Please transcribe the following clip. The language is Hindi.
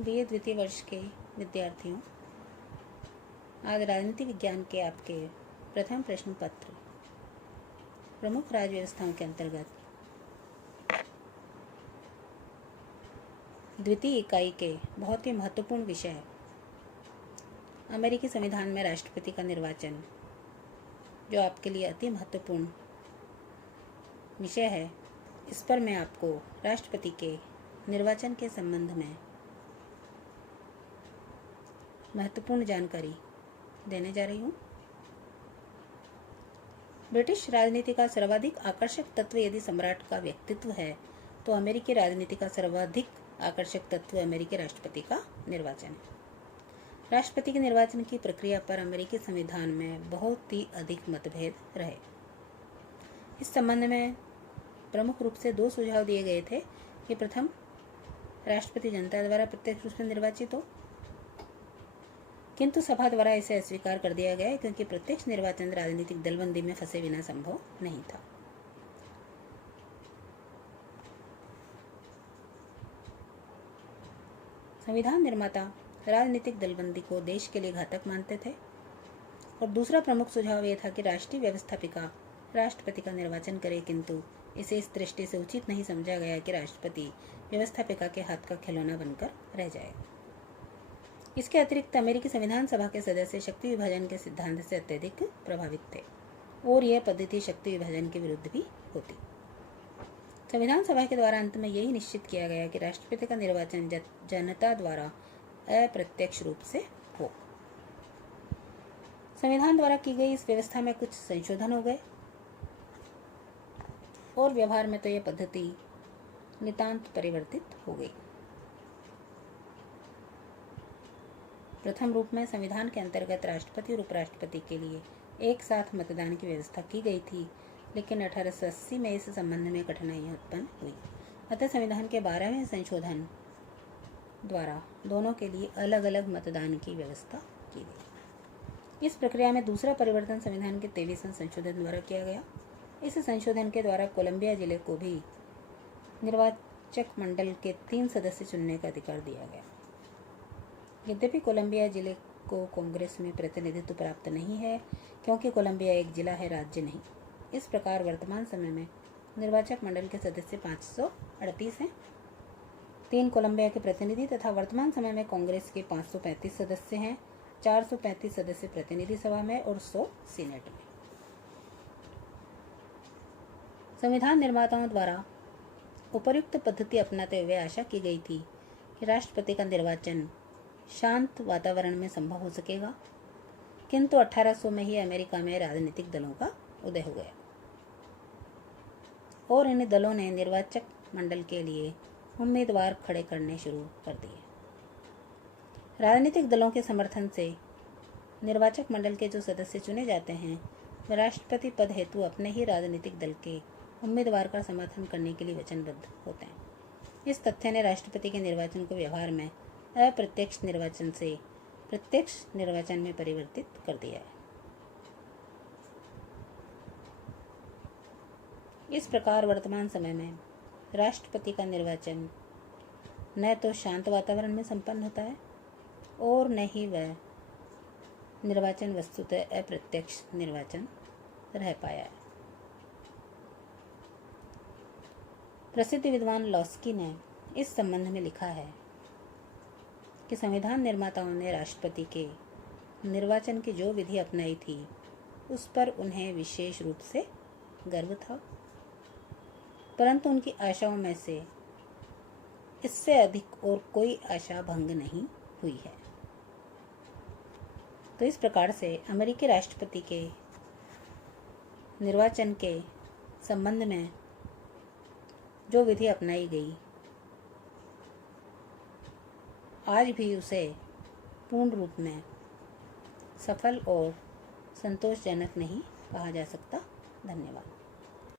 बीए द्वितीय वर्ष के विद्यार्थियों, आज राजनीति विज्ञान के आपके प्रथम प्रश्न पत्र प्रमुख राज्य व्यवस्थाओं के अंतर्गत द्वितीय इकाई के बहुत ही महत्वपूर्ण विषय अमेरिकी संविधान में राष्ट्रपति का निर्वाचन, जो आपके लिए अति महत्वपूर्ण विषय है, इस पर मैं आपको राष्ट्रपति के निर्वाचन के संबंध में महत्वपूर्ण जानकारी देने जा रही हूँ। ब्रिटिश राजनीति का सर्वाधिक आकर्षक तत्व यदि सम्राट का व्यक्तित्व है, तो अमेरिकी राजनीति का सर्वाधिक आकर्षक तत्व अमेरिकी राष्ट्रपति का निर्वाचन है। राष्ट्रपति के निर्वाचन की प्रक्रिया पर अमेरिकी संविधान में बहुत ही अधिक मतभेद रहे। इस संबंध में प्रमुख रूप से 2 सुझाव दिए गए थे कि प्रथम, राष्ट्रपति जनता द्वारा प्रत्यक्ष रूप से निर्वाचित हो, किंतु सभा द्वारा इसे अस्वीकार कर दिया गया क्योंकि प्रत्यक्ष निर्वाचन राजनीतिक दलबंदी में फंसे बिना संभव नहीं था। संविधान निर्माता राजनीतिक दलबंदी को देश के लिए घातक मानते थे। और दूसरा प्रमुख सुझाव यह था कि राष्ट्रीय व्यवस्थापिका राष्ट्रपति का निर्वाचन करे, किंतु इसे इस दृष्टि से उचित नहीं समझा गया कि राष्ट्रपति व्यवस्थापिका के हाथ का खिलौना बनकर रह जाएगा। इसके अतिरिक्त अमेरिकी संविधान सभा के सदस्य शक्ति विभाजन के सिद्धांत से अत्यधिक प्रभावित थे और यह पद्धति शक्ति विभाजन के विरुद्ध भी होती। संविधान सभा के द्वारा अंत में यही निश्चित किया गया कि राष्ट्रपति का निर्वाचन जनता द्वारा अप्रत्यक्ष रूप से हो। संविधान द्वारा की गई इस व्यवस्था में कुछ संशोधन हो गए और व्यवहार में तो यह पद्धति नितांत परिवर्तित हो गई। प्रथम रूप में संविधान के अंतर्गत राष्ट्रपति और उपराष्ट्रपति के लिए एक साथ मतदान की व्यवस्था की गई थी, लेकिन 1880 में इस संबंध में कठिनाइयां उत्पन्न हुई। अतः संविधान के 12वें संशोधन द्वारा दोनों के लिए अलग अलग मतदान की व्यवस्था की गई। इस प्रक्रिया में दूसरा परिवर्तन संविधान के 23वें संशोधन द्वारा किया गया। इस संशोधन के द्वारा कोलंबिया जिले को भी निर्वाचक मंडल के 3 सदस्य चुनने का अधिकार दिया गया। यद्यपि कोलंबिया जिले को कांग्रेस में प्रतिनिधित्व प्राप्त नहीं है, क्योंकि कोलंबिया एक जिला है, राज्य नहीं। इस प्रकार वर्तमान समय में निर्वाचक मंडल के सदस्य 538 हैं, 3 कोलंबिया के प्रतिनिधि, तथा वर्तमान समय में कांग्रेस के 535 सदस्य हैं, 435 सदस्य प्रतिनिधि सभा में और 100 सीनेट में। संविधान निर्माताओं द्वारा उपर्युक्त पद्धति अपनाते हुए आशा की गई थी कि राष्ट्रपति का निर्वाचन शांत वातावरण में संभव हो सकेगा, किंतु 1800 में ही अमेरिका में राजनीतिक दलों का उदय हो गया और इन दलों ने निर्वाचक मंडल के लिए उम्मीदवार खड़े करने शुरू कर दिए। राजनीतिक दलों के समर्थन से निर्वाचक मंडल के जो सदस्य चुने जाते हैं, वे राष्ट्रपति पद हेतु अपने ही राजनीतिक दल के उम्मीदवार का समर्थन करने के लिए वचनबद्ध होते हैं। इस तथ्य ने राष्ट्रपति के निर्वाचन को व्यवहार में अप्रत्यक्ष निर्वाचन से प्रत्यक्ष निर्वाचन में परिवर्तित कर दिया है। इस प्रकार वर्तमान समय में राष्ट्रपति का निर्वाचन न तो शांत वातावरण में संपन्न होता है और न ही वह निर्वाचन वस्तुतः अप्रत्यक्ष निर्वाचन रह पाया है। प्रसिद्ध विद्वान लॉस्की ने इस संबंध में लिखा है कि संविधान निर्माताओं ने राष्ट्रपति के निर्वाचन की जो विधि अपनाई थी, उस पर उन्हें विशेष रूप से गर्व था, परंतु उनकी आशाओं में से इससे अधिक और कोई आशा भंग नहीं हुई है। तो इस प्रकार से अमेरिकी राष्ट्रपति के निर्वाचन के संबंध में जो विधि अपनाई गई, आज भी उसे पूर्ण रूप में सफल और संतोषजनक नहीं कहा जा सकता। धन्यवाद।